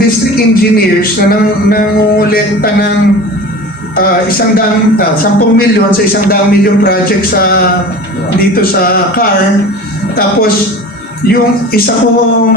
district engineers na nangungulekta ng 10 milyon sa 100 milyon project sa dito sa CAR. Tapos yung isa kong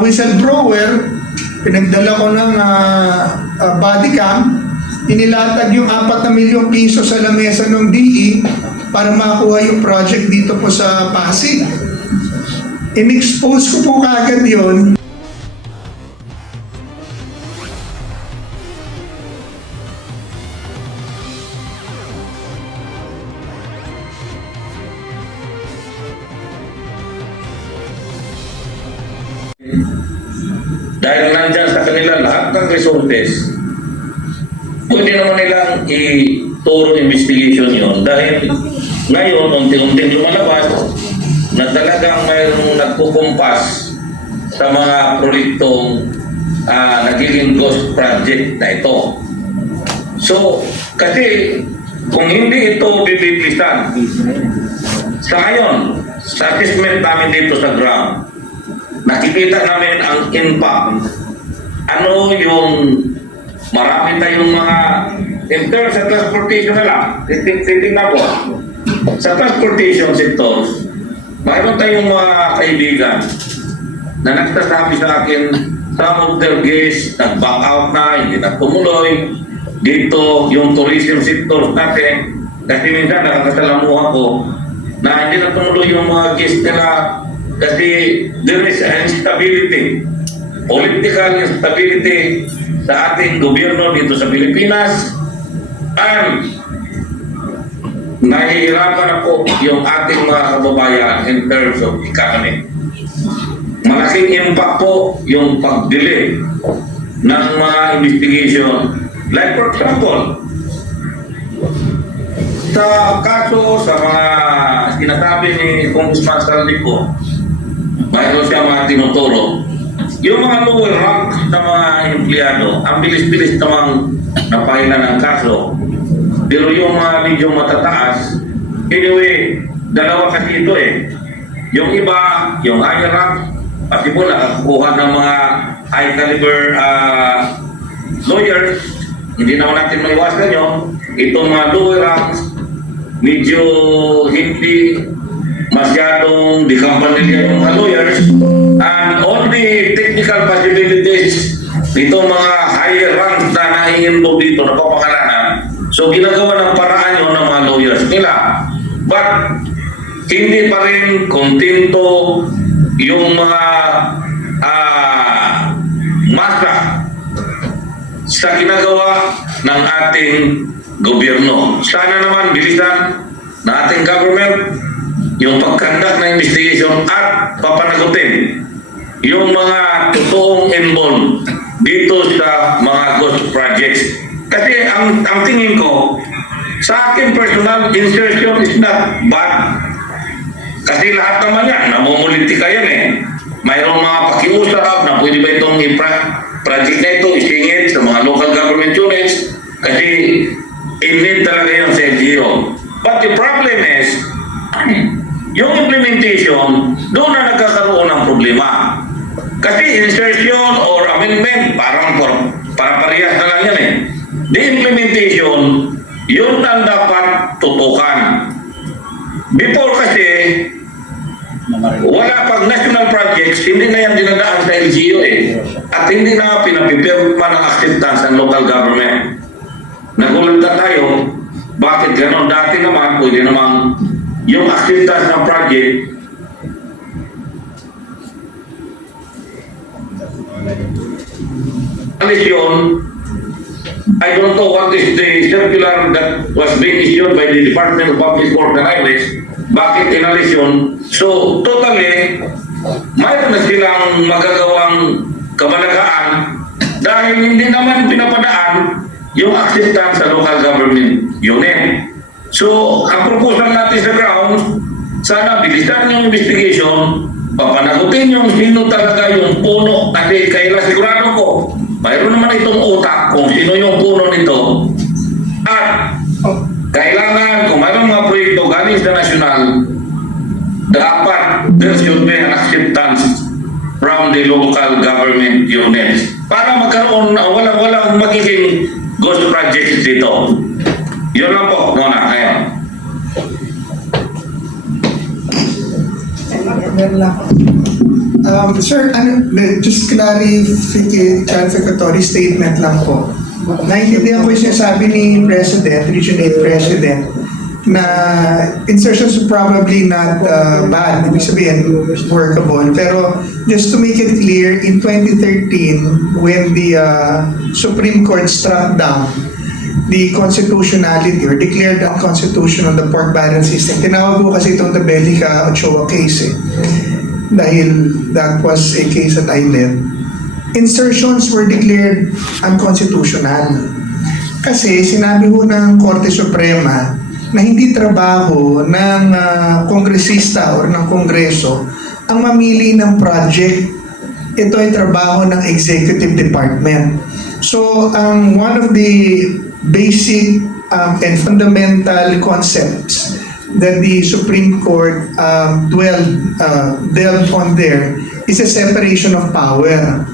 whistleblower, pinagdala ko ng body cam, inilatag yung 4 milyong piso sa lamesa ng DE para makuha yung project dito po sa Pasig. In-expose ko po kaagad yun. Dahil nandyan sa kanila lahat ng resources, pwede naman nilang ituro investigation yun. Dahil ngayon, unti-unting lumalabas na talagang mayroong nagkukumpas sa mga proyektong nagiging ghost project na ito. So, kasi kung hindi ito bibiglisan, sa ngayon, sa assessment namin dito sa ground, nakikita namin ang impact. Ano yung marami tayong mga in terms sa transportation na lang. Titignan ko. Sa transportation sectors, mayroon tayong mga kaibigan na nagsasabi sa akin, some of their guests nag-back out na, hindi na tumuloy. Dito, yung tourism sectors natin, kasi minsan nakakasalamuhan ko na hindi na tumuloy yung mga guests nila kasi there is instability, political instability sa ating gobyerno dito sa Pilipinas, and nahihirapan na po yung ating mga kababayan in terms of economy. Malaking impact po yung pag-delay ng mga investigation. Like for example, sa kaso sa mga sinasabi ni Congressman Saldico, mayroon siya mga tinuturo. Yung mga lower rank na mga empleyado, ang bilis-bilis namang napahilan ng kaso. Pero yung mga medyo matataas, anyway, dalawa kasi ito eh. Yung iba, yung higher rank, pati po nakakuha ng mga high caliber lawyers, hindi naman natin maiwasan yun. Itong mga lower ranks, medyo hindi masyadong dikampanya yung mga lawyers, and only technical possibilities nitong mga higher ranks na nai-involve dito na papakalanan. So ginagawa ng paraan yun ng mga lawyers nila. But hindi pa rin kontento yung mga masa sa ginagawa ng ating gobyerno. Sana naman bilisan na ating government yung pagkandak na investigation at papanagutin yung mga totoong involved dito sa mga ghost projects. Kasi ang tingin ko, sa akin personal, insertion is not bad. Kasi lahat naman yan, namumulitika yan eh. Mayroong mga pakiusap na pwede ba itong project na ito isingit sa mga local government units kasi in-need talaga yun sa LGU. But the problem is, yung implementation, doon na nagkakaroon ng problema. Kasi insertion or amendment, parang para parehas na lang yan eh. The implementation, yun ang dapat tutukan. Before kasi, wala pag national projects, hindi na yan dinadaan sa LGU eh. At hindi na pinapipirma ng acceptance ng local government. Nagulat na tayo, bakit gano'n? Dati naman, pwede namang yung acceptance ng project yun, I don't know what is the circular that was being issued by the Department of Public Works and Highways, bakit inalis yun? So totally mayroon na silang magagawang kamalagaan dahil hindi naman pinapadaan yung acceptance sa local government unit. So, ang proposal natin sa ground, sana bilisan yung investigation, papanagutin yung sino talaga yung puno, kasi kailan sigurado ko, mayroon naman itong utak kung sino yung puno nito. At kailangan, kung mayroong mga proyekto galing sa national, dapat there should be an acceptance from the local government units para magkaroon, walang magiging ghost project dito. Yun lang po, Nona. Ayun. Sir, just clarificatory statement lang po. Naintindihan ko yung sinasabi ni President, Region 8 President, na insertions are probably not bad, ibig sabihin, workable. Pero just to make it clear, in 2013, when the Supreme Court struck down the constitutionality or declared unconstitutional the pork barrel system, tinawag ko kasi itong Tabelica Ochoa case dahil that was a case that I led. Insertions were declared unconstitutional kasi sinabi ho ng Korte Suprema na hindi trabaho ng kongresista o ng kongreso ang mamili ng project. Ito ay trabaho ng executive department. So, one of the basic and fundamental concepts that the Supreme Court delved on there is a separation of power.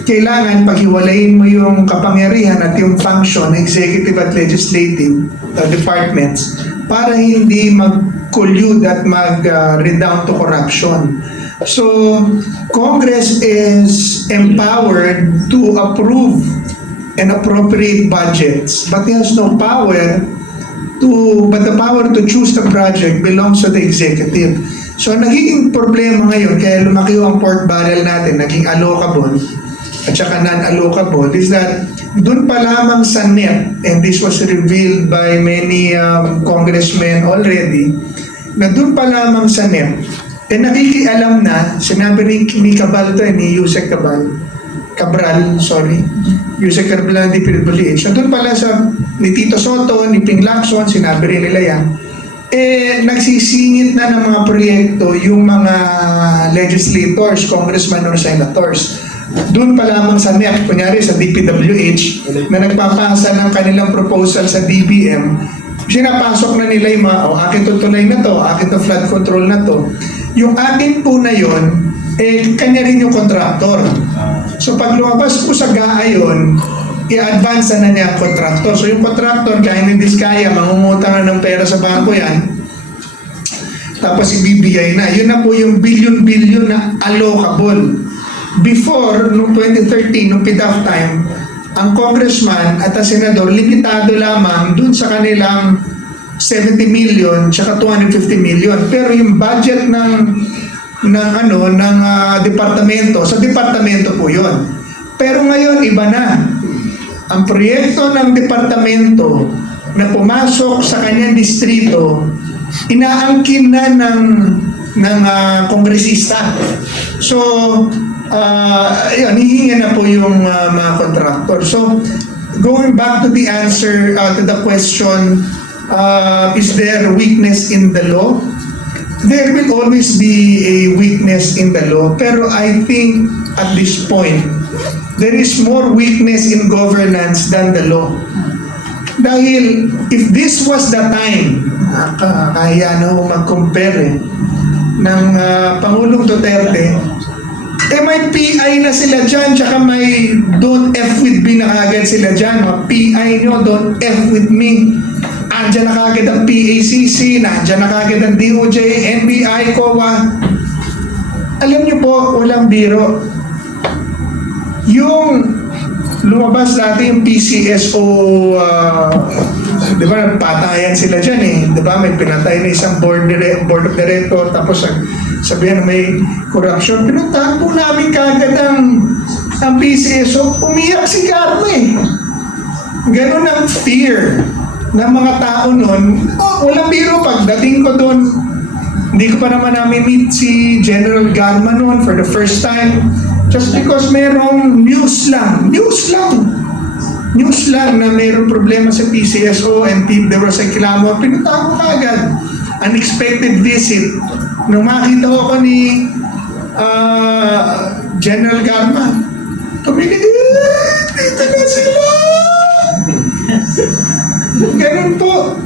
Kailangan paghiwalayin mo yung kapangyarihan at yung function, executive at legislative departments para hindi mag-collude at mag-redound to corruption. So, Congress is empowered to approve and appropriate budgets, but it has no power but the power to choose the project belongs to the executive. So, nagiging problema ngayon, kaya lumaki ang pork barrel natin, naging allocable at saka non-allocable, is that dun pa lamang sa NEP, and this was revealed by many congressmen already, na dun pa lamang sa NEP, nakikialam na, sinabi ni Cabal to, ni Yusek Cabral, Yusek Cabral ng DPWH, na dun pala sa ni Tito Soto, ni Ping Lacson, sinabi rin nila yan, nagsisingit na ng mga proyekto yung mga legislators, congressmen or senators. Doon pa lamang sa NEP, kunyari sa DPWH, na nagpapasa ng kanilang proposal sa DBM, sinapasok na nila yung mga, akin to tulay na to, akin to flood control na to. Yung akin po na yon, kanya rin yung contractor. So pag lumabas po sa GAA yun, i-advance na niya ang contractor. So yung contractor, kaya hindi diskaya, mangungutang na ng pera sa bangko yan, tapos ibibigay na. Yun na po yung billion-billion na allocable. Before, noong 2013, noong PDAF time, ang congressman at ang senador, limitado lamang dun sa kanilang 70 million tsaka 250 million. Pero yung budget ng departamento, sa departamento po yun. Pero ngayon, iba na. Ang proyekto ng departamento na pumasok sa kanyang distrito, inaangkin na ng kongresista. So, hihinga na po yung mga contractor. So, going back to the answer to the question, is there weakness in the law? There will always be a weakness in the law. Pero I think at this point, there is more weakness in governance than the law. Dahil if this was the time, kaya na mag-compare ng Pangulong Duterte, may PI na sila dyan, tsaka may don't F with me na kagad sila dyan. Mga PI nyo, don't F with me. Andyan na kagad ang PACC, andyan na kagad ang DOJ, NBI, COA. Alam nyo po, walang biro. Yung lumabas dati yung PCSO, di ba, patayan sila dyan eh. Di ba, may pinatay na isang board of director, tapos sabihan na may corruption. Pinuntahan po namin kagad ang PCSO, umiyak si Carme eh. Ganon ang fear ng mga tao nun. Walang biro, pagdating ko doon, hindi ko pa naman namin meet si General Garma noon for the first time. Just because merong news lang na merong problema sa PCSO and there was a clamor, pinuntahan ko agad. Unexpected visit. Nung makita ko ni General Garma, tumili, dito na sila! Ganun po.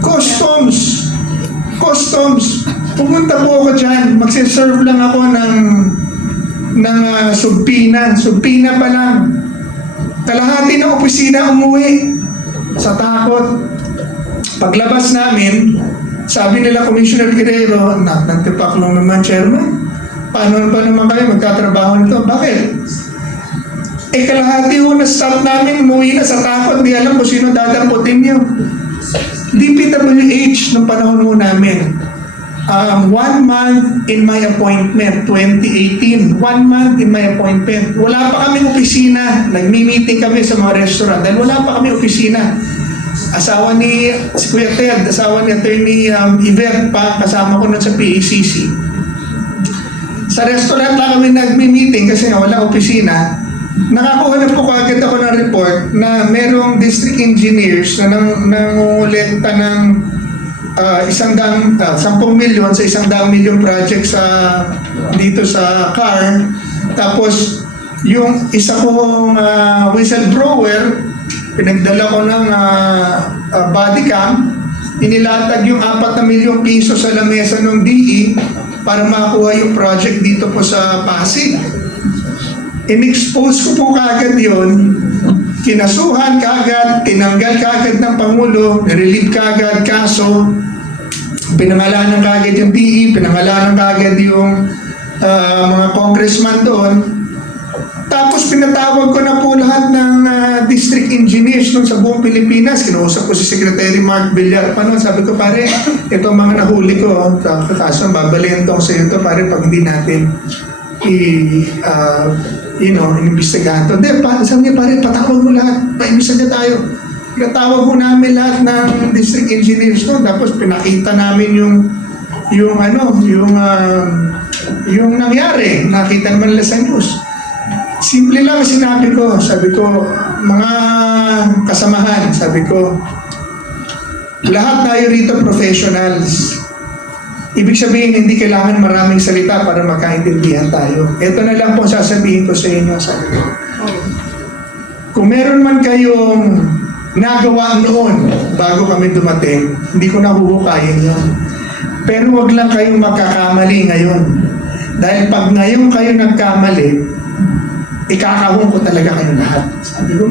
Customs. Pumunta po ako dyan. Magsiserve lang ako ng subpina pa lang. Kalahati ng opisina umuwi sa takot. Paglabas namin, sabi nila Commissioner Guerrero, nagtipak lang naman, Chairman. Paano ba naman kayo magtatrabaho nito? Bakit? Kalahati ho na staff namin umuwi na sa takot, di alam kung sino dadamputin niyo. DPWH nung panahon ho namin, 1 month in my appointment, 2018, 1 month in my appointment. Wala pa kaming opisina, nagmi-meeting kami sa mga restaurant dahil wala pa kami opisina. Asawa ni si Kuya Ted, asawa ni Attorney Yvette pa, kasama ko nun sa PACC. Sa restaurant lang kami nagmi-meeting kasi nga wala opisina. Nakakuha na po kagad ako ng report na merong district engineers na nangungulekta ng 10 milyon sa 100 milyon project sa dito sa CAR. Tapos yung isa kong whistleblower, pinagdala ko ng body cam, inilatag yung 4 na milyong piso sa lamesa ng DE para makuha yung project dito po sa Pasig. In-expose ko po kagad yun, kinasuhan kagad, tinanggal kagad ng Pangulo, nirelieve kagad kaso, pinangalanan kagad yung DE, pinangalanan kagad yung mga congressman doon. Tapos pinatawag ko na po lahat ng district engineers nun sa buong Pilipinas. Kinausap ko si Secretary Mark Villar pa nun. Sabi ko, pare, itong mga nahuli ko, kaso babalihan tong sa ito, pare, pag hindi natin inimbestigahan to. Hindi, sabi niya, pare, patawag mo lahat, paimbestiga tayo. Pinatawag mo namin lahat ng district engineers nun. Tapos pinakita namin yung nangyari. Nakita naman nila sa news. Simple lang sinabi ko, mga kasamahan, sabi ko, lahat tayo rito professionals. Ibig sabihin, hindi kailangan maraming salita para magkaintindihan tayo. Ito na lang po sasabihin ko sa inyo, sabi ko. Kung meron man kayong nagawa noon bago kami dumating, hindi ko nahuhukayin yun. Pero wag lang kayong magkakamali ngayon. Dahil pag ngayon kayo nagkamali, ikakahon ko talaga kayo lahat. Sabi ko,